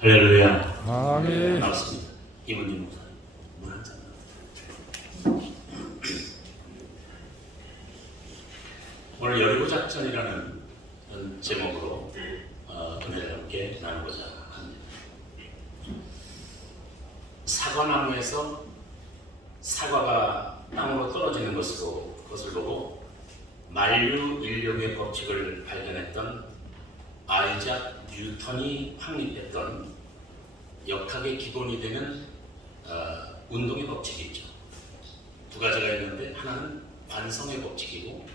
할렐루야. 아멘. 반갑습니다. 이문님 목사님. 물한 잔. 오늘 여리고 작전이라는 제목으로 어, 은혜를 함께 나누고자 합니다. 사과나무에서 사과가 땅으로 떨어지는 것으로 것을 보고 만류 인력의 법칙을 발견했던 아이작 뉴턴이 확립했던 역학의 기본이 되는 어, 운동의 법칙이 있죠. 두 가지가 있는데 하나는 관성의 법칙이고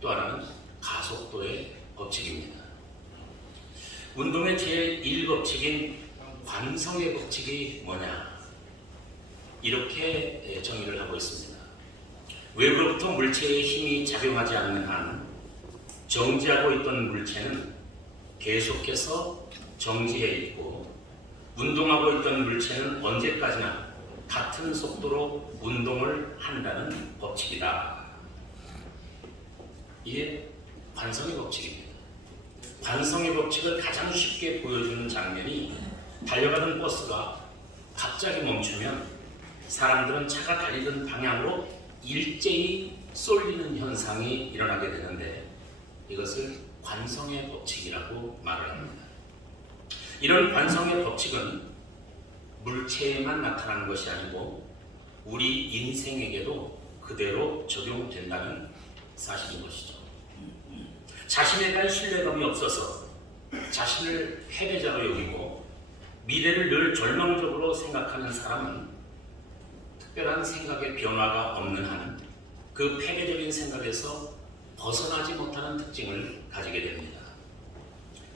또 하나는 가속도의 법칙입니다. 운동의 제1법칙인 관성의 법칙이 뭐냐? 이렇게 예, 정의를 하고 있습니다. 외부로부터 물체의 힘이 작용하지 않는 한 정지하고 있던 물체는 계속해서 정지해 있고 운동하고 있던 물체는 언제까지나 같은 속도로 운동을 한다는 법칙이다. 이게 관성의 법칙입니다. 관성의 법칙을 가장 쉽게 보여주는 장면이 달려가던 버스가 갑자기 멈추면 사람들은 차가 달리던 방향으로 일제히 쏠리는 현상이 일어나게 되는데 이것을 관성의 법칙이라고 말을 합니다. 이런 관성의 법칙은 물체에만 나타나는 것이 아니고 우리 인생에게도 그대로 적용된다는 사실인 것이죠. 자신에 대한 신뢰감이 없어서 자신을 패배자로 여기고 미래를 늘 절망적으로 생각하는 사람은 특별한 생각의 변화가 없는 한 그 패배적인 생각에서 벗어나지 못하는 특징을 가지게 됩니다.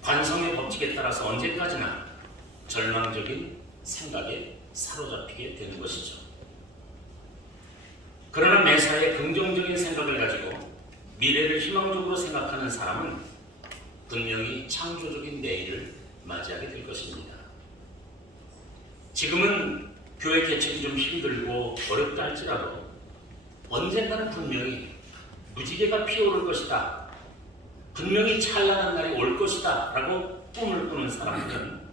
관성의 법칙에 따라서 언제까지나 절망적인 생각에 사로잡히게 되는 것이죠. 그러나 매사에 긍정적인 생각을 가지고 미래를 희망적으로 생각하는 사람은 분명히 창조적인 내일을 맞이하게 될 것입니다. 지금은 교회 개척이 좀 힘들고 어렵다 할지라도 언젠가는 분명히 무지개가 피어오를 것이다. 분명히 찬란한 날이 올 것이다. 라고 꿈을 꾸는 사람들은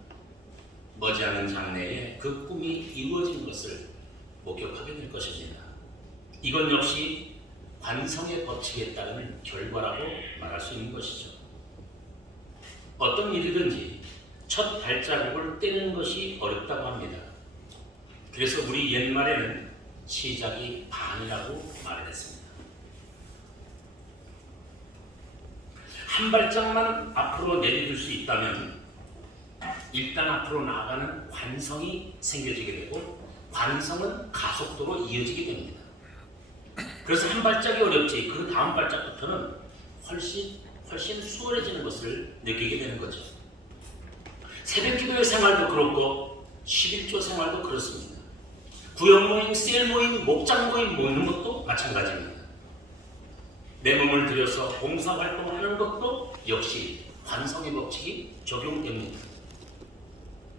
머지않은 장래에 그 꿈이 이루어진 것을 목격하게 될 것입니다. 이건 역시 관성의 법칙에 따르는 결과라고 말할 수 있는 것이죠. 어떤 일이든지 첫 발자국을 떼는 것이 어렵다고 합니다. 그래서 우리 옛말에는 시작이 반이라고 말했습니다. 한 발짝만 앞으로 내디딜 수 있다면 일단 앞으로 나아가는 관성이 생겨지게 되고 관성은 가속도로 이어지게 됩니다. 그래서 한 발짝이 어렵지 그 다음 발짝부터는 훨씬 훨씬 수월해지는 것을 느끼게 되는 거죠. 새벽 기도의 생활도 그렇고 11조 생활도 그렇습니다. 구역 모임, 셀 모임, 목장 모임 모이는 것도 마찬가지입니다. 내 몸을 들여서 봉사 활동하는 것도 역시 관성의 법칙이 적용됩니다.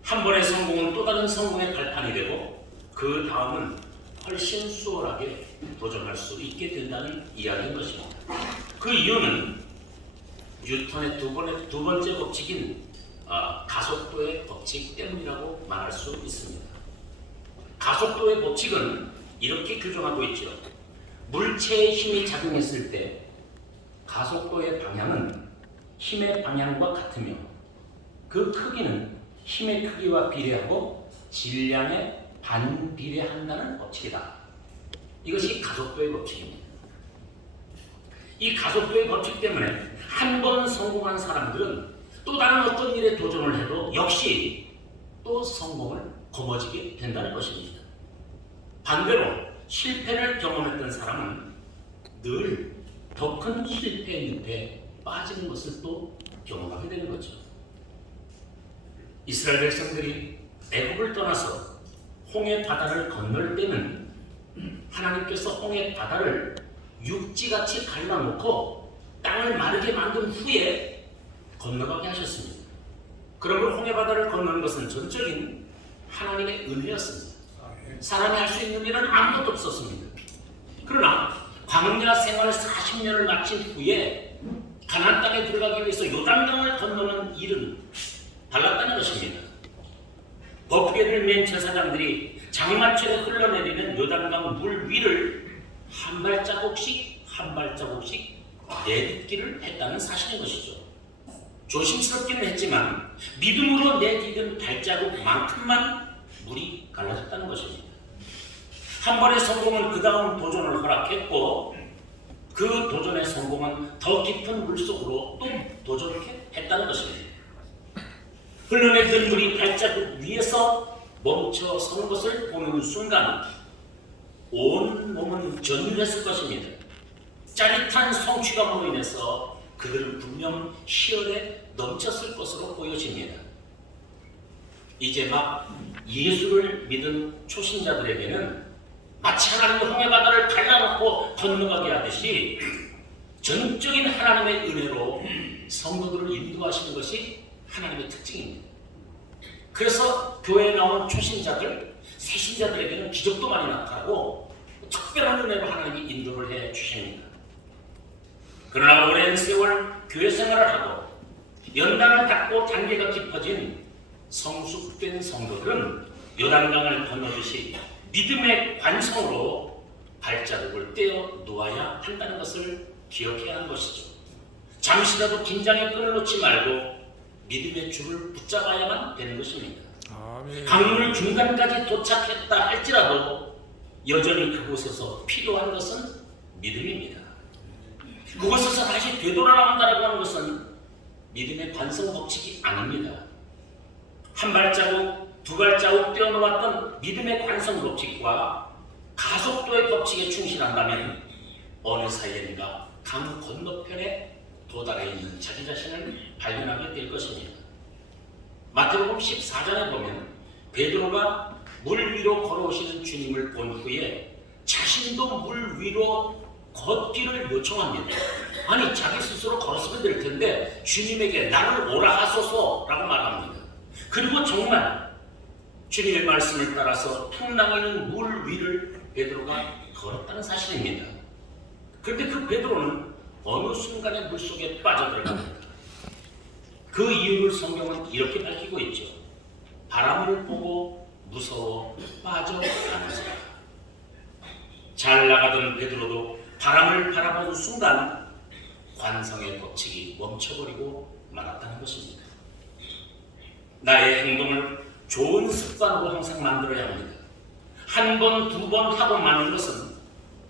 한 번의 성공은 또 다른 성공의 발판이 되고 그 다음은 훨씬 수월하게 도전할 수 있게 된다는 이야기인 것입니다. 그 이유는 뉴턴의 두, 번의, 두 번째 법칙인 어, 가속도의 법칙 때문이라고 말할 수 있습니다. 가속도의 법칙은 이렇게 규정하고 있죠. 물체의 힘이 작용했을 때 가속도의 방향은 힘의 방향과 같으며 그 크기는 힘의 크기와 비례하고 질량에 반비례한다는 법칙이다. 이것이 가속도의 법칙입니다. 이 가속도의 법칙 때문에 한 번 성공한 사람들은 또 다른 어떤 일에 도전을 해도 역시 또 성공을 거머쥐게 된다는 것입니다. 반대로 실패를 경험했던 사람은 늘 더 큰 실패 늪에 빠지는 것을 또 경험하게 되는 거죠. 이스라엘 백성들이 애굽을 떠나서 홍해 바다를 건널 때는 하나님께서 홍해 바다를 육지같이 갈라놓고 땅을 마르게 만든 후에 건너가게 하셨습니다. 그러므로 홍해 바다를 건너는 것은 전적인 하나님의 은혜였습니다. 사람이 할 수 있는 일은 아무것도 없었습니다. 그러나 광야 생활 40년을 마친 후에 가나안 땅에 들어가기 위해서 요단강을 건너는 일은 달랐다는 것입니다. 법궤를 맨 제사장들이 장마철에 흘러내리는 요단강 물 위를 한 발자국씩 한 발자국씩 내딛기를 했다는 사실인 것이죠. 조심스럽기는 했지만 믿음으로 내딛은 발자국만큼만 물이 갈라졌다는 것입니다. 한 번의 성공은 그 다음 도전을 허락했고 그 도전의 성공은 더 깊은 물속으로 또 도전했다는 것입니다. 흘러내던 물이 발자국 위에서 멈춰 서는 것을 보는 순간 온 몸은 전율했을 것입니다. 짜릿한 성취감으로 인해서 그들은 분명 희열에 넘쳤을 것으로 보여집니다. 이제 막 예수를 믿은 초신자들에게는 마치 하나님의 홍해 바다를 갈라놓고 건너가게 하듯이 전적인 하나님의 은혜로 성도들을 인도하시는 것이 하나님의 특징입니다. 그래서 교회에 나오는 초신자들, 새신자들에게는 기적도 많이 나타나고 특별한 은혜로 하나님이 인도를 해 주십니다. 그러나 오랜 세월 교회 생활을 하고 연단을 닫고 단계가 깊어진 성숙된 성도들은 요단강을 건너듯이 믿음의 관성으로 발자국을 떼어 놓아야 한다는 것을 기억해야 하는 것이죠. 잠시라도 긴장의 끈을 놓지 말고 믿음의 줄을 붙잡아야만 되는 것입니다. 아멘. 강물 중간까지 도착했다 할지라도 여전히 그곳에서 필요한 것은 믿음입니다. 그곳에서 다시 되돌아나온다고 하는 것은 믿음의 관성 법칙이 아닙니다. 한 발자국, 두 발자국 떼어놓았던 믿음의 관성 법칙과 가속도의 법칙에 충실한다면 어느 사이엔가 강 건너편에 도달해 있는 자기 자신을 발견하게 될 것입니다. 마태복음 14장에 보면 베드로가 물 위로 걸어오시는 주님을 본 후에 자신도 물 위로 걷기를 요청합니다. 아니 자기 스스로 걸었으면 될 텐데 주님에게 나를 오라 하소서라고 말합니다. 그리고 정말 주님의 말씀을 따라서 풍랑이는 물 위를 베드로가 걸었다는 사실입니다. 그런데 그 베드로는 어느 순간에 물 속에 빠져들어갑니다. 그 이유를 성경은 이렇게 밝히고 있죠. 바람을 보고 무서워 빠져나는 자잘 나가던 베드로도 바람을 바라보는 순간 관성의 법칙이 멈춰버리고 말았다는 것입니다. 나의 행동을 좋은 습관으로 항상 만들어야 합니다. 한 번, 두 번 하고 마는 것은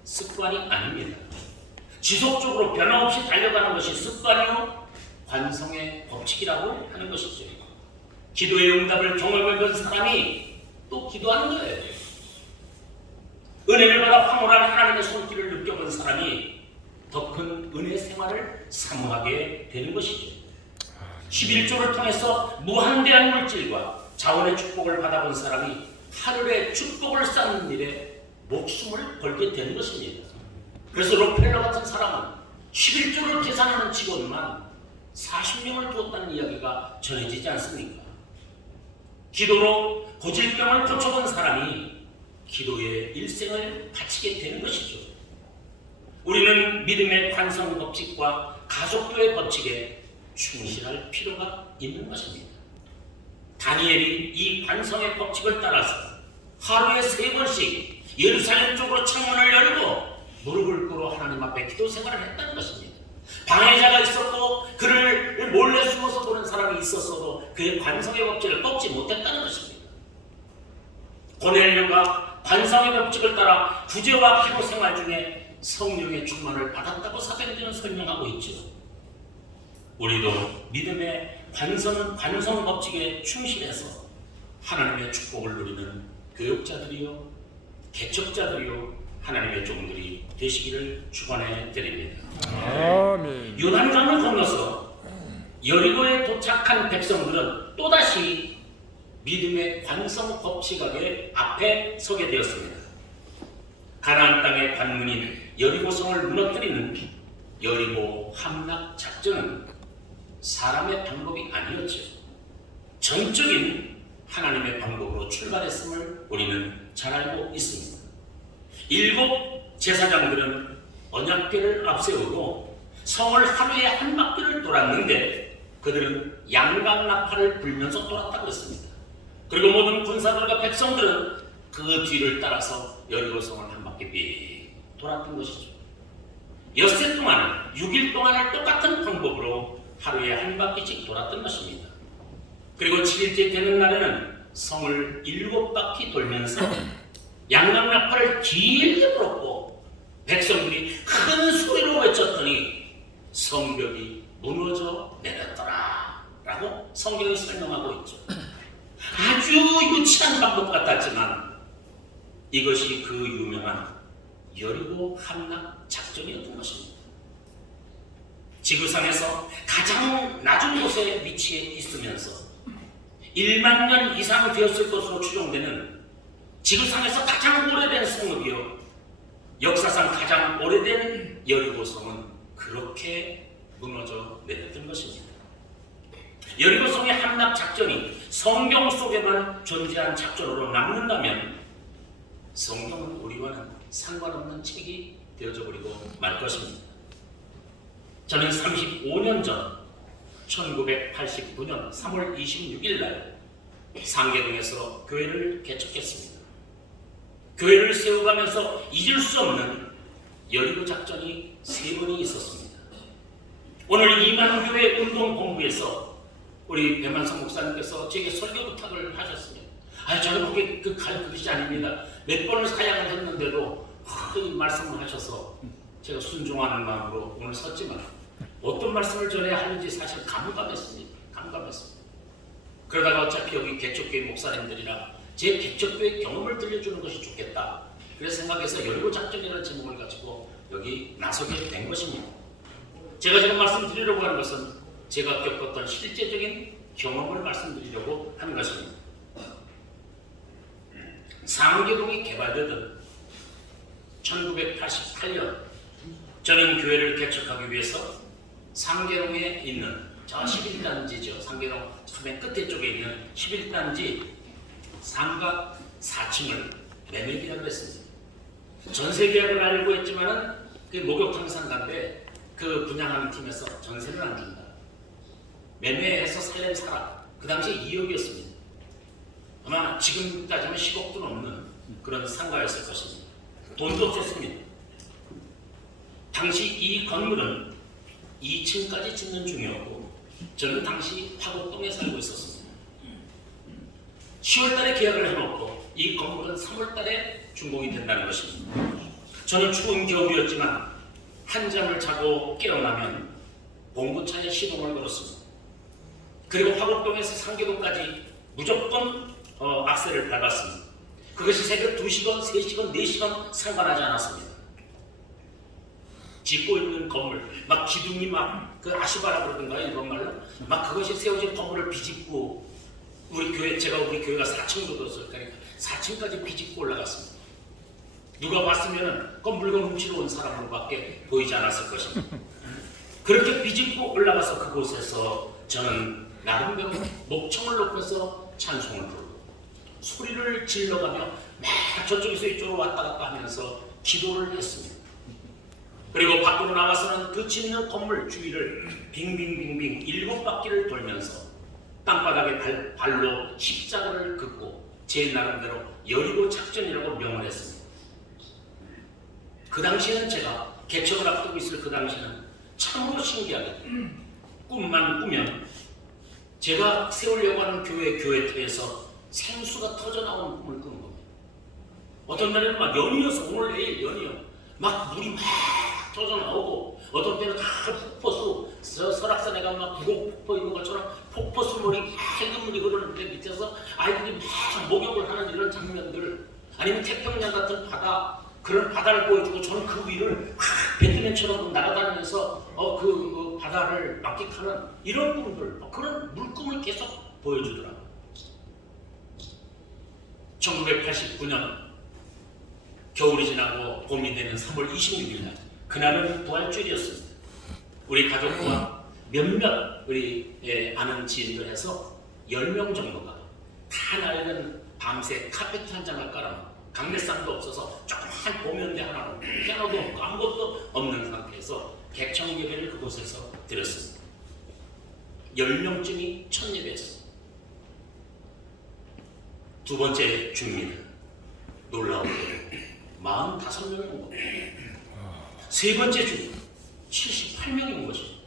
습관이 아닙니다. 지속적으로 변함없이 달려가는 것이 습관이요 관성의 법칙이라고 하는 것이죠. 기도의 응답을 경험해본 사람이 또 기도하는 거예요. 은혜를 받아 황홀한 하나님의 손길을 느껴본 사람이 더 큰 은혜 생활을 사모하게 되는 것이죠. 11조를 통해서 무한대한 물질과 자원의 축복을 받아본 사람이 하늘의 축복을 쌓는 일에 목숨을 걸게 되는 것입니다. 그래서 록펠러 같은 사람은 11조를 계산하는 직원만 40명을 두었다는 이야기가 전해지지 않습니까? 기도로 고질병을 고쳐본 사람이 기도에 일생을 바치게 되는 것이죠. 우리는 믿음의 관성 법칙과 가속도의 법칙에 충실할 필요가 있는 것입니다. 다니엘이 이 관성의 법칙을 따라서 하루에 세 번씩 예루살렘 쪽으로 창문을 열고 무릎을 꿇어 하나님 앞에 기도 생활을 했다는 것입니다. 방해자가 있었고 그를 몰래 숨어서 보는 사람이 있었어도 그의 관성의 법칙을 꺾지 못했다는 것입니다. 고넬료가 관성의 법칙을 따라 구제와 기도 생활 중에 성령의 충만을 받았다고 사도행전은 설명하고 있죠. 우리도 믿음의 관성, 관성 법칙에 충실해서 하나님의 축복을 누리는 교육자들이요, 개척자들이요, 하나님의 종들이 되시기를 축원해 드립니다. 아멘. 요단강을 건너서 여리고에 도착한 백성들은 또다시 믿음의 관성 법칙학의 앞에 서게 되었습니다. 가나안 땅의 관문인 여리고성을 무너뜨리는 여리고 함락 작전은 사람의 방법이 아니었죠. 전적인 하나님의 방법으로 출발했음을 우리는 잘 알고 있습니다. 일곱 제사장들은 언약궤를 앞세우고 성을 하루에 한 바퀴를 돌았는데 그들은 나팔을 불면서 돌았다고 했습니다. 그리고 모든 군사들과 백성들은 그 뒤를 따라서 여리고성을 한 바퀴 삐 돌았던 것이죠. 엿새 동안 6일 동안을 똑같은 방법으로 하루에 한 바퀴씩 돌았던 것입니다. 그리고 7일째 되는 날에는 성을 일곱 바퀴 돌면서 양락나팔을 길게 불었고 백성들이 큰 소리로 외쳤더니 성벽이 무너져 내렸더라 라고 성경이 설명하고 있죠. 아주 유치한 방법 같았지만 이것이 그 유명한 여리고 함락 작전이었던 것입니다. 지구상에서 가장 낮은 곳에 위치해 있으면서 1만 년 이상 되었을 것으로 추정되는 지구상에서 가장 오래된 성읍이요 역사상 가장 오래된 여리고성은 그렇게 무너져 내렸던 것입니다. 여리고성의 함락 작전이 성경 속에만 존재한 작전으로 남는다면 성경은 우리와는 상관없는 책이 되어져 버리고 말 것입니다. 저는 35년 전 1989년 3월 26일 날 상계동에서 교회를 개척했습니다. 교회를 세워가면서 잊을 수 없는 여리고 작전이 세 번이 있었습니다. 오늘 이만교회 운동 본부에서 우리 배만성 목사님께서 제게 설교 부탁을 하셨습니다. 아, 저는 그게 그갈 그릇이 아닙니다. 몇 번을 사양을 했는데도 큰 말씀을 하셔서 제가 순종하는 마음으로 오늘 섰지만 어떤 말씀을 전해야 하는지 사실 감감했습니다. 감감했습니다. 그러다가 어차피 여기 개척교회 목사님들이랑 제 개척교회 경험을 들려주는 것이 좋겠다. 그래서 생각해서 열고 작전이라는 제목을 가지고 여기 나서게 된 것입니다. 제가 지금 말씀드리려고 하는 것은 제가 겪었던 실제적인 경험을 말씀드리려고 하는 것입니다. 상계동이 개발되던 1988년 저는 교회를 개척하기 위해서 상계동에 있는 저 11단지죠. 상계동 맨 끝에 쪽에 있는 11단지 상가 4층을 매매 계약을 했습니다. 전세 계약을 하려고 했지만은 그 목욕탕 상가인데 그 분양하는 팀에서 전세를 안 준다. 매매해서 살림 사라. 그 당시에 2억이었습니다. 아마 지금 따지면 10억도 넘는 그런 상가였을 것입니다. 돈도 없었습니다. 당시 이 건물은 2층까지 짓는 중이었고 저는 당시 화곡동에 살고 있었습니다. 10월달에 계약을 해놓고 이 건물은 3월달에 준공이 된다는 것입니다. 저는 추운 겨울이었지만 한 잠을 자고 깨어나면 봉고차에 시동을 걸었습니다. 그리고 화곡동에서 상계동까지 무조건 어, 악셀을 밟았습니다. 그것이 새벽 2시간, 3시간, 4시간 상관하지 않았습니다. 짓고 있는 건물, 막 기둥이 막 그 아시바라 그러던가 일본 말로 막 그것이 세워진 건물을 비집고 우리 교회 제가 우리 교회가 4층 정도 였을 거니까 4층까지 비집고 올라갔습니다. 누가 봤으면 그 물건 훔치러 온 사람으로밖에 보이지 않았을 것입니다. 그렇게 비집고 올라가서 그곳에서 저는 나름대로 목청을 높여서 찬송을 부르고 소리를 질러가며 막 저쪽에서 이쪽으로 왔다 갔다 하면서 기도를 했습니다. 그리고 밖으로 나가서는 그 짓는 건물 주위를 빙빙빙빙 일곱 바퀴를 돌면서 땅바닥에 발, 발로 십자가를 긋고 제 나름대로 여리고 작전이라고 명을 했습니다. 그 당시에는 제가 개척을 앞두고 있을 그 당시에는 참으로 신기하게 꿈만 꾸면 제가 세우려고 하는 교회 교회터에서 생수가 터져 나오는 꿈을 꾸는 겁니다. 어떤 날에는 막 연이어서 오늘 내일 연이어 막 물이 막 터져 나오고 어떤 때는 다 폭포수 저 설악산에 가면 막 구곡 폭포 있는 것처럼 폭포수 물이 맑은 물이 흐르는데 밑에서 아이들이 막 목욕을 하는 이런 장면들 아니면 태평양 같은 바다 그런 바다를 보여주고 저는 그 위를 배트맨처럼 날아다니면서 어, 그, 그 바다를 만끽하는 이런 어, 그런 물꿈을 계속 보여주더라고요. 1989년 겨울이 지나고 봄이 되는 3월 26일 날 그날은 부활주일이었습니다. 우리 가족과 몇몇 우리 예, 아는 지인들 해서 10명 정도가 다 낡은 밤새 카페트 한 장을 깔아놓고 강대상도 없어서 조그만 보면대 하나로 피아노도 없고 아무것도 없는 상태에서 객청 예배를 그곳에서 드렸습니다. 10명쯤이 첫 예배였습니다. 두 번째 주입니다. 놀라운 게 45명이 온 겁니다. 세 번째 주 78명이 온 것입니다.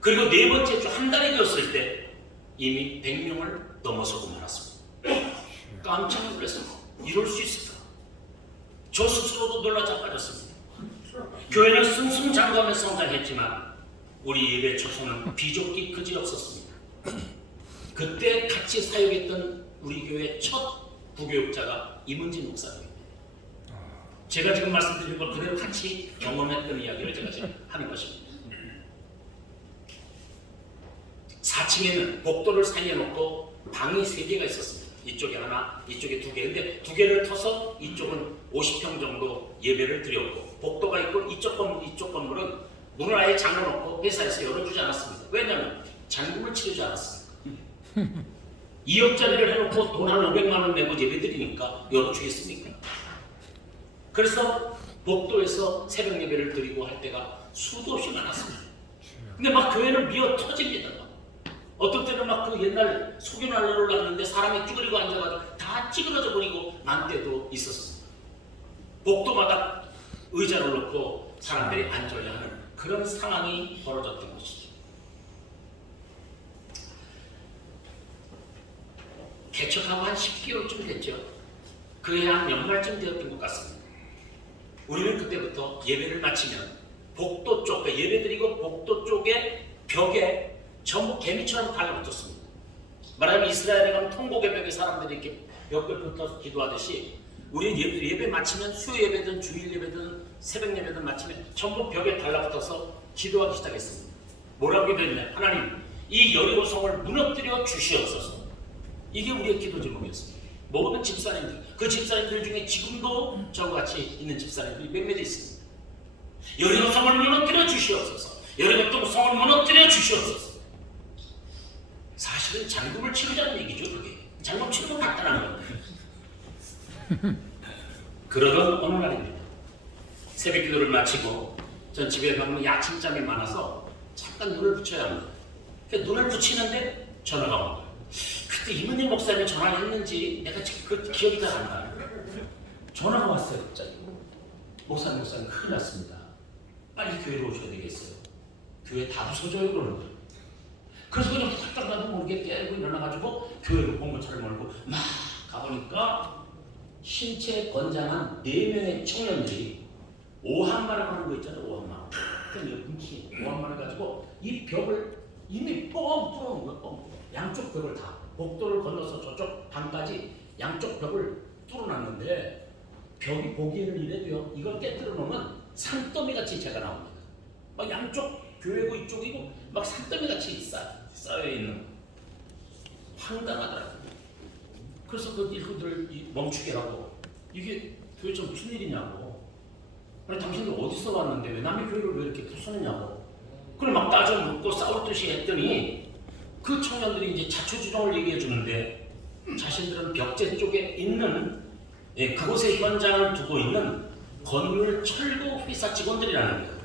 그리고 네 번째 주 한 달이 되었을 때 이미 100명을 넘어서고 말았습니다. 깜짝 놀랐어요. 이럴 수 있을까? 저 스스로도 놀라 자빠졌습니다. 교회는 승승장구하며 성장했지만 우리 예배 초소는 비좁기 그지없었습니다. 그때 같이 사역했던 우리 교회 첫 부교육자가 이문진 목사님입니다. 제가 지금 말씀드린 걸 그대로 같이 경험했던 이야기를 제가 지금 하는 것입니다. 4층에는 복도를 사이에 놓고 방이 3개가 있었습니다. 이쪽에 하나, 이쪽에 두 개. 근데 두 개를 터서 이쪽은 50평 정도 예배를 드렸고 복도가 있고 이쪽 건물, 이쪽 건물은 문을 아예 잠궈놓고 회사에서 열어주지 않았습니다. 왜냐하면 잔금을 치르지 않았습니다. 2억짜리를 해놓고 돈 한 500만 원 내고 예배 드리니까 열어주겠습니까? 그래서 복도에서 새벽 예배를 드리고 할 때가 수도 없이 많았습니다. 근데 막 교회는 미어 터집니다. 막. 어떤 때는 막 그 옛날 소견날로 갔는데 사람이 쭈그리고 앉아가지고 다 찌그러져 버리고 만 때도 있었습니다. 복도마다 의자를 놓고 사람들이 앉아야 하는 그런 상황이 벌어졌던 것이죠. 개척하고 한 10개월쯤 됐죠. 그해 한 연말쯤 되었던 것 같습니다. 우리는 그때부터 예배를 마치면 복도 쪽, 그러니까 예배 드리고 복도 쪽에 벽에 전부 개미처럼 달라붙었습니다. 말하자면 이스라엘에 가면 통곡의 벽에 사람들이 이렇게 벽에 붙어서 기도하듯이 우리 예배, 예배 마치면 수요 예배든 주일 예배든 새벽 예배든 마치면 전부 벽에 달라붙어서 기도하기 시작했습니다. 뭐라고 기도했냐? 하나님, 이 여리고성을 무너뜨려 주시옵소서. 이게 우리의 기도 제목이었습니다. 모든 집사님들, 그 집사님들 중에 지금도 저와 같이 있는 집사님들이 몇몇 있습니다. 여리고 성을 무너뜨려 주시옵소서. 여리고성을 무너뜨려 주시옵소서. 사실은 잔금을 치르자는 얘기죠, 그게. 잔금 치르고 간단한 거예요. 그러던 어느 날입니다. 새벽 기도를 마치고 전 집에 가면 야침잠이 많아서 잠깐 눈을 붙여야 합니다. 그 눈을 붙이는데 전화가 온 거예요. 그때 이문희 목사님이 전화를 했는지 내가 그 기억이 잘 안 나요. 전화가 왔어요, 갑자기. 목사님, 목사님 큰일 났습니다. 빨리 교회로 오셔야 되겠어요. 교회 다 부서져요, 그러는 거예요. 그래서 그냥 탁탁 나도 모르게 깨고 일어나가지고 교회로 공무차를 몰고 막 가보니까 신체 건장한 네 명의 청년들이 오한마를 하는 거 있잖아요, 오한마. 그냥 금치 오한마를 가지고 이 벽을 이미 뻥 뚫어놓은 거예요, 뻥. 양쪽 벽을 다 복도를 건너서 저쪽 방까지 양쪽 벽을 뚫어놨는데 벽이 보기에는 이래도요, 이걸 깨뜨려 놓으면 산더미 같이 제가 나옵니다. 막 양쪽 교회고 이쪽이고 막 산더미 같이 쌓, 쌓여 있는 황당하더라고요. 그래서 그 일꾼들을 이- 멈추게 하고 이게 도대체 무슨 일이냐고. 아니 당신들 어디서 왔는데 왜 남의 교회를 왜 이렇게 부수느냐고. 그걸 막 따져 묻고 싸울 듯이 했더니 그 청년들이 이제 자초지종을 얘기해 주는데 자신들은 벽제 쪽에 있는 예, 그곳의 현장을 두고 있는 건물 철거 회사 직원들이라는 거예요.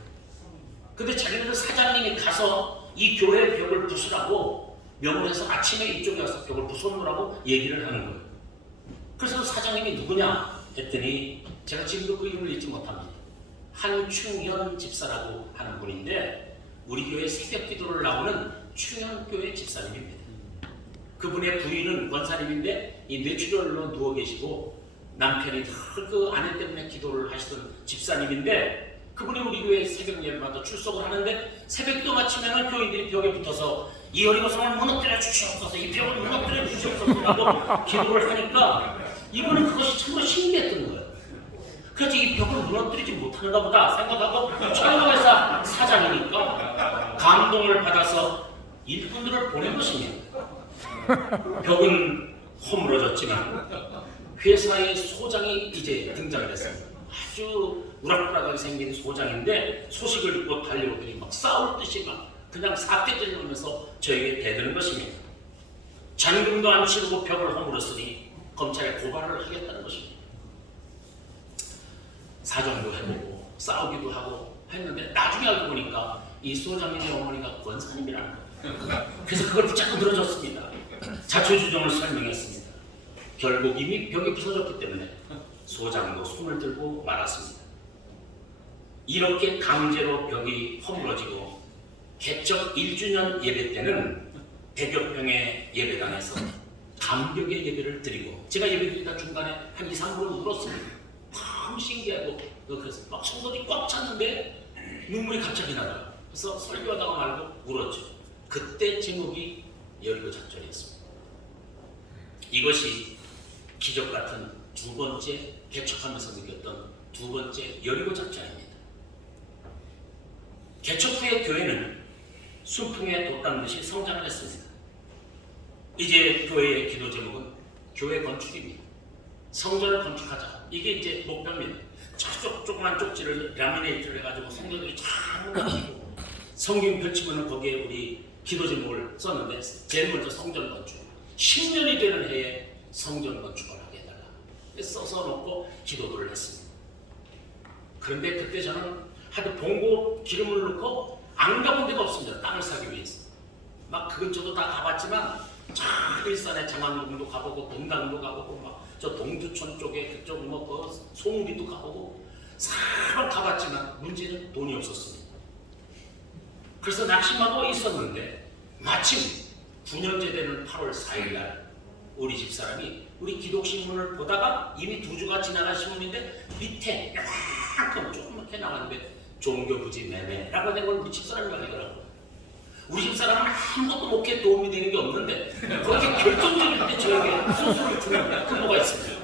근데 자기네들 사장님이 가서 이 교회 벽을 부수라고 명을 해서 아침에 이쪽에 와서 벽을 부숴놓으라고 얘기를 하는 거예요. 그래서 사장님이 누구냐 했더니 제가 지금도 그 이름을 잊지 못합니다. 한충현 집사라고 하는 분인데 우리 교회 새벽 기도를 나오는 충현교회 집사님입니다. 그분의 부인은 권사님인데 이 뇌출혈로 누워 계시고 남편이 늘그 아내 때문에 기도를 하시던 집사님인데 그분이 우리 교회 새벽 예배마다 출석을 하는데 새벽 기도 마치면은 교인들이 벽에 붙어서 이 여리고성을 무너뜨려 주시옵소서 이 벽을 무너뜨려 주시옵소서라고 기도를 하니까 이분은 그것이 정말 신기했던 거예요. 그래서 이 벽을 무너뜨리지 못하는가 보다 생각하고 철거회사 사장이니까 감동을 받아서 일꾼들을 보낸 것입니다. 벽은 허물어졌지만 회사의 소장이 이제 등장을 했습니다. 아주 우락부락하게 생긴 소장인데 소식을 듣고 달려오더니 막 싸울 듯이 막 그냥 사태를 놓으면서 저에게 대드는 것입니다. 잔금도 안 치르고 벽을 허물었으니 검찰에 고발을 하겠다는 것입니다. 사정도 해보고 싸우기도 하고 했는데 나중에 알고 보니까 이 소장님의 어머니가 권사님이라는 거예요. 그래서 그걸 붙잡고 늘어졌습니다. 자초지종을 설명했습니다. 결국 이미 벽이 부서졌기 때문에 소장도 손을 들고 말았습니다. 이렇게 강제로 벽이 허물어지고 개척 1주년 예배 때는 100여 명의 예배당에서 감격의 예배를 드리고 제가 예배 드리다 중간에 한 2, 3분을 울었습니다. 참 신기하고 그래서 막 성도들이 꽉 찼는데 눈물이 갑자기 나더라고요. 그래서 설교하다가 말고 울었죠. 그때 제목이 여리고 작전이었습니다. 이것이 기적 같은 두 번째 개척하면서 느꼈던 두 번째 여리고 작전입니다. 개척 후의 교회는 순풍에 돋다는 듯이 성장을 했습니다. 이제 교회의 기도 제목은 교회 건축입니다. 성전을 건축하자. 이게 이제 목표입니다. 저쪽 조그만 쪽지를 라미네이트를 해가지고 잘 올라가고 성경 펼치면 거기에 우리 기도 제목을 썼는데 제일 먼저 성전 건축. 10년이 되는 해에 성전 건축을 하게 해달라. 써서 놓고 기도를 했습니다. 그런데 그때 저는 하도 봉고 기름을 넣고 안 가본 데가 없습니다. 땅을 사기 위해서. 막 그것저것 다 가봤지만 저 일산에 장안동도 가보고 동당도 가보고 막 저 동두천 쪽에 그쪽 뭐그 송리도 가보고 사람 가봤지만 문제는 돈이 없었습니다. 그래서 낙심하고 있었는데 마침 9년째 되는 8월 4일 날 우리 집사람이 우리 기독신문을 보다가 이미 두 주가 지나간 신문인데 밑에 약간 조그맣게 나왔는데 종교부지 매매라고 된 걸 우리 집사람이 말하더라고요. 우리 집사람은 아무것도 목회에 도움이 되는 게 없는데 그렇게 결정적일 때 저에게 소스를 주는 그 뭐가 있어요.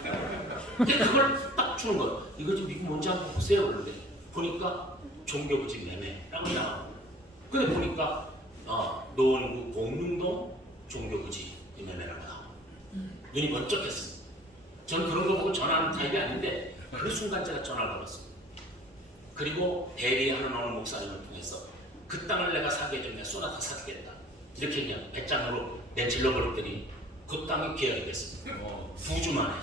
근데 그걸 딱 주는 거예요. 이거 좀 이거 뭔지 한번 보세요. 그런데 보니까 종교부지 매매라고 나와요. 근데 보니까 어, 노원구 공릉동 종교부지 매매라고 나와요. 눈이 번쩍했습니다. 전 그런 거 보고 전화하는 타입이 아닌데 그 순간 제가 전화를 받았습니다. 그리고 대리하는 어느 목사님을 통해서 그 땅을 내가 사게 해주면 쏘나타 사주겠다. 이렇게 그냥 배짱으로 내질러 버렸더니 그 땅이 계약이 됐습니다. 어, 두주 만에.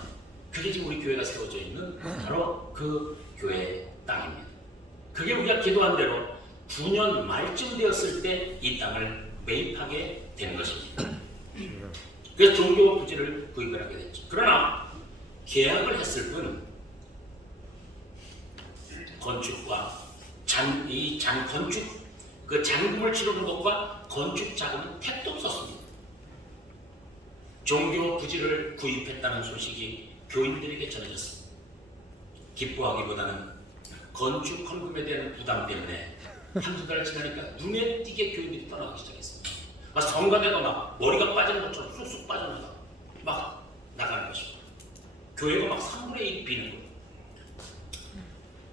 그게 지금 우리 교회가 세워져 있는 바로 그 교회 땅입니다. 그게 우리가 기도한 대로 9년 말쯤 되었을 때 이 땅을 매입하게 된 것입니다. 그래서 종교 부지를 구입을 하게 됐죠. 그러나 계약을 했을 뿐 건축과 잔, 이 잔, 건축, 그 잔금을 치르는 것과 건축 자금은 택도 없었습니다. 종교 부지를 구입했다는 소식이 교인들에게 전해졌습니다. 기뻐하기보다는 건축 헌금에 대한 부담 때문에 한두 달 지나니까 눈에 띄게 교인들이 떠나기 시작했습니다. 막 성가대가 막 머리가 빠지는 것처럼 쑥쑥 빠져나가 막 나가는 것입니다. 교회가 막 3분의 1 비는 거예요.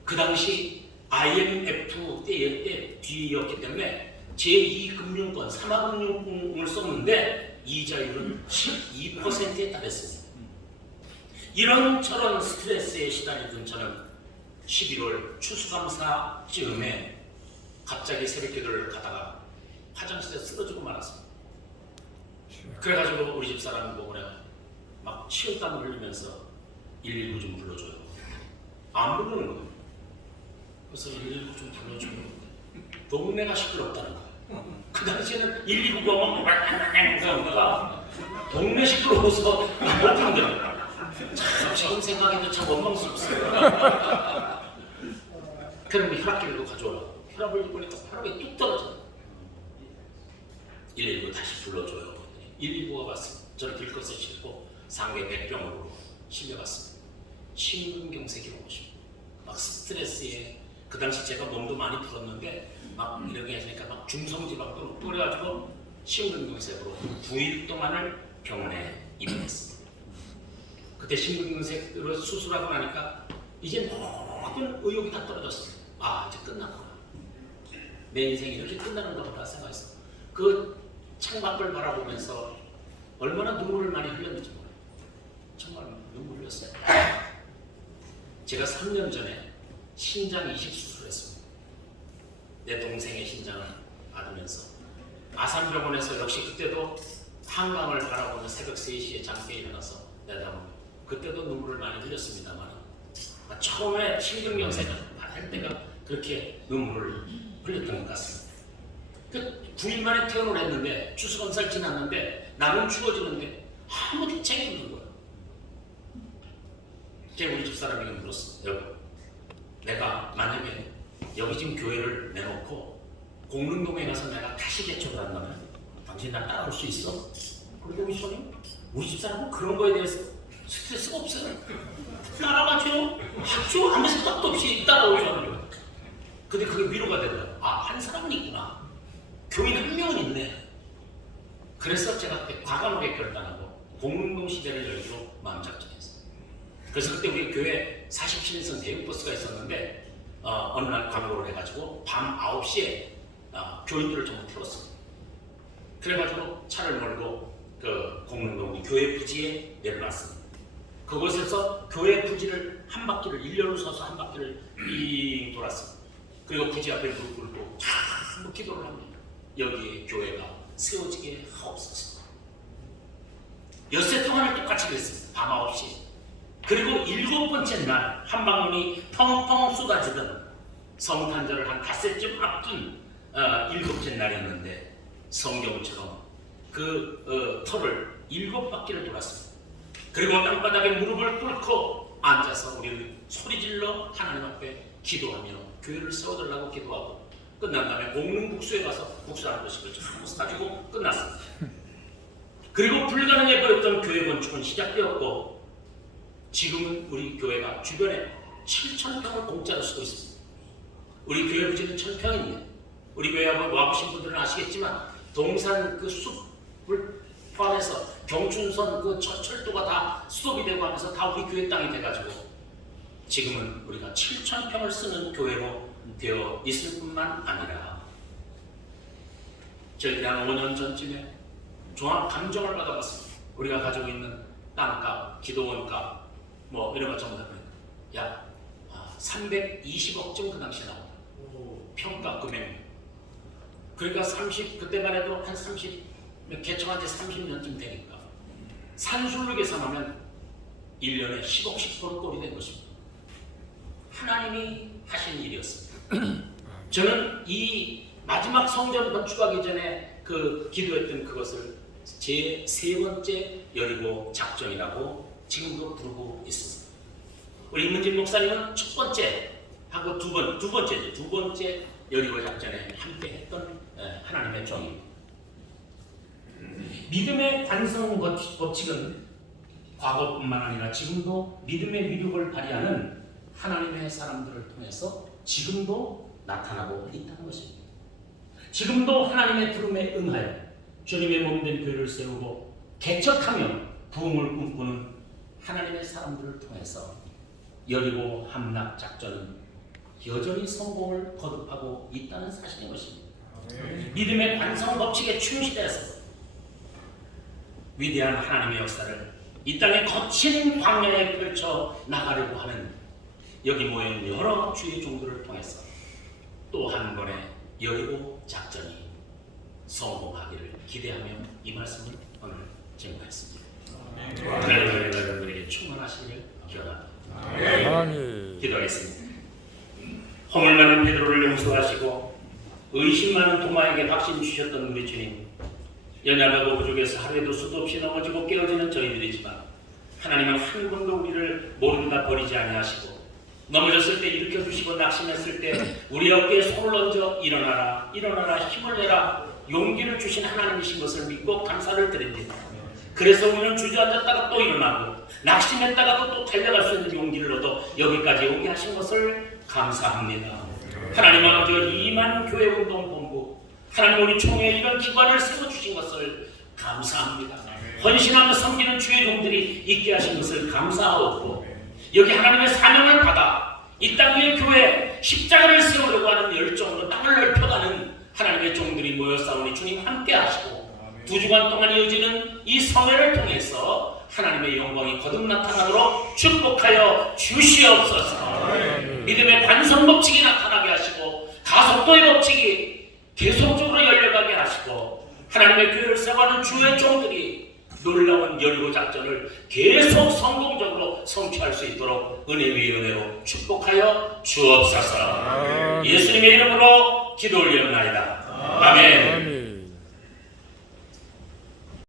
그 당시 IMF 때, 때 뒤였기 때문에 제2금융권, 산하금융을 썼는데 이자율은 12%에 달했습니다. 이런저런 스트레스에 시달리던 저는 11월 추수감사 쯤에 갑자기 새벽 기도를 가다가 화장실에 쓰러지고 말았습니다. 그래가지고 우리 집 사람 보고 내가 막 치열땀을 흘리면서 119 좀 불러줘요. 안 부르는 거예요. 그래서 119 좀 불러주는 동네가 시끄럽다는 거예요. 그 당시에는 119가 막 동네 시끄러워서 못 부르더라고요. 참 지금 생각해도 참 원망스럽습니다. 그럼 혈압계를 가져오라. 혈압을 보니까 혈압이 뚝 떨어져. 119 다시 불러줘요. 119가 왔습니다. 저를 들것을 싣고 상계 백병으로 실려갔습니다. 심근경색이 온 것입니다. 막 스트레스에 그 당시 제가 몸도 많이 풀었는데 막 이렇게 하니까 막 중성지방도 또래가지고 심근경색으로 9일 동안을 병원에 입원했습니다. 그때 심근경색으로 수술하고 나니까 이제 모든 의욕이 다 떨어졌습니다. 아 이제. 내 인생이 이렇게 끝나는가 보다 생각했어. 그 창밖을 바라보면서 얼마나 눈물을 많이 흘렸는지 몰라요. 정말 눈물 흘렸어요. 제가 3년 전에 신장 이식 수술했습니다. 내 동생의 신장을 받으면서 아산병원에서 역시 그때도 한강을 바라보는 새벽 3시에 잠께 일어나서 내다보고 그때도 눈물을 많이 흘렸습니다만 처음에 심근경색 할 때가 그렇게 눈물을 흘렸던 것 같습니다. 그 9일 만에 퇴원을 했는데 추수검사를 지났는데 나는 추워지는데 아무 대책이 없는 거예요. 제가 우리 집사람에게 물었어. 여보, 내가 만약에 여기 지금 교회를 내놓고 공릉동에 가서 내가 다시 개척을 한다면 당신 나 따라올 수 있어? 그리고 우리 손님, 우리 집사람은 그런 거에 대해서 스트레스가 없어요. 따라가죠. 하죠. 아무 생각도 없이 따라오죠. 근데 그게 위로가 되더라고. 아, 한 사람은 있구나. 교인 한 명은 있네. 그래서 제가 그때 과감하게 결단하고 공릉동 시대를 열기로 마음 작정했어요. 그래서 그때 우리 교회 47인선 대형버스가 있었는데 어, 어느 날 광고를 해가지고 밤 9시에 어, 교인들을 전부 태웠어요. 그래가지고 차를 몰고 그 공릉동 교회 부지에 내려놨습니다. 그곳에서 교회 부지를 한 바퀴를 일렬로 서서 한 바퀴를 빙 돌았습니다. 그리고 부지 앞에 무릎 꿇고 기도를 합니다. 여기에 교회가 세워지게 하옵소서. 엿새 동안을 똑같이 그랬습니다. 밤 9시. 그리고 일곱 번째 날 한방울이 펑펑 쏟아지던 성탄절을 한 닷새쯤 앞둔 어, 일곱째 날이었는데 성경처럼 그 어, 터를 일곱 바퀴를 돌았습니다. 그리고 땅바닥에 무릎을 꿇고 앉아서 우리는 소리질러 하나님 앞에 기도하며 교회를 세워달라고 기도하고 끝난 다음에 공릉국수에 가서 국수하는 것을 전부 사주고 끝났습니다. 그리고 불가능해 보였던 교회 건축은 시작되었고 지금은 우리 교회가 주변에 7천 평을 공짜로 쓰고 있습니다. 우리 교회 부지는 천 평입니다. 우리 교회 한번 와보신 분들은 아시겠지만 동산 그 숲을 포함해서 경춘선 그 철- 철도가 다 수업이 되고 하면서 다 우리 교회 땅이 돼가지고 지금은 우리가 7천 평을 쓰는 교회로 되어 있을 뿐만 아니라 저희들이 한 5년 전쯤에 종합 감정을 받아봤습니다. 우리가 가지고 있는 땅값, 기도원값, 뭐 이런 것 야, 아, 320억쯤 그 당시에 나온다. 평가 금액. 그러니까 30 그때만 해도 한 30, 개척한 지 30년쯤 되니까 산술로 계산하면 1년에 10억씩 버는 꼴이 된 것입니다. 하나님이 하신 일이었습니다. 저는 이 마지막 성전 건축하기 전에 그 기도했던 그것을 제 세 번째 여리고 작전이라고 지금도 부르고 있습니다. 우리 문진 목사님은 첫 번째 하고 두 번, 두 번째죠. 두 번째 여리고 작전에 함께 했던 에, 하나님의 종입니다. 믿음의 법- 법칙은 과거뿐만 아니라 지금도 믿음의 위력을 발휘하는 하나님의 사람들을 통해서 지금도 나타나고 있다는 것입니다. 지금도 하나님의 부름에 응하여 주님의 몸된 교회를 세우고 개척하며 부흥을 꿈꾸는 하나님의 사람들을 통해서 여리고 함락 작전은 여전히 성공을 거듭하고 있다는 사실인 것입니다. 믿음의 관성 법칙에 충실해서 위대한 하나님의 역사를 이 땅의 거친 광야에 펼쳐 나가려고 하는 여기 모인 여러 주의 종들을 통해서 또 한 번의 여리고 작전이 성공하기를 기대하며 이 말씀을 오늘 증거했습니다. 하나님 여러분에게 충만하시기를 기원합니다. 기도하겠습니다. 허물 많은 베드로를 용서하시고 의심 많은 도마에게 확신 주셨던 우리 주님 연약하고 부족해서 하루에도 수도 없이 넘어지고 깨어지는 저희들이지만 하나님은 한 번도 우리를 모른다 버리지 아니하시고 넘어졌을 때 일으켜 주시고 낙심했을 때 우리 어깨에 손을 얹어 일어나라 일어나라 힘을 내라 용기를 주신 하나님이신 것을 믿고 감사를 드립니다. 그래서 우리는 주저앉았다가 또 일어나고 낙심했다가도 또 달려갈 수 있는 용기를 얻어 여기까지 오게 하신 것을 감사합니다. 하나님 아버지 이만 교회 운동 본부 하나님 우리 총회 이런 기관을 세워 주신 것을 감사합니다. 헌신하며 섬기는 주의 종들이 있게 하신 것을 감사하고 여기 하나님의 사명을 받아 이 땅 위에 교회 십자가를 세우려고 하는 열정으로 땅을 넓혀가는 하나님의 종들이 모여 싸우니 주님 함께 하시고 두 주간 동안 이어지는 이 성회를 통해서 하나님의 영광이 거듭 나타나도록 축복하여 주시옵소서. 믿음의 관성 법칙이 나타나게 하시고 가속도의 법칙이 계속적으로 열려가게 하시고 하나님의 교회를 세워가는 주의 종들이 놀라운 열고 작전을 계속 성공적으로 성취할 수 있도록 은혜 위에 은혜로 축복하여 주옵소서. 예수님의 이름으로 기도 올리옵나이다. 아멘.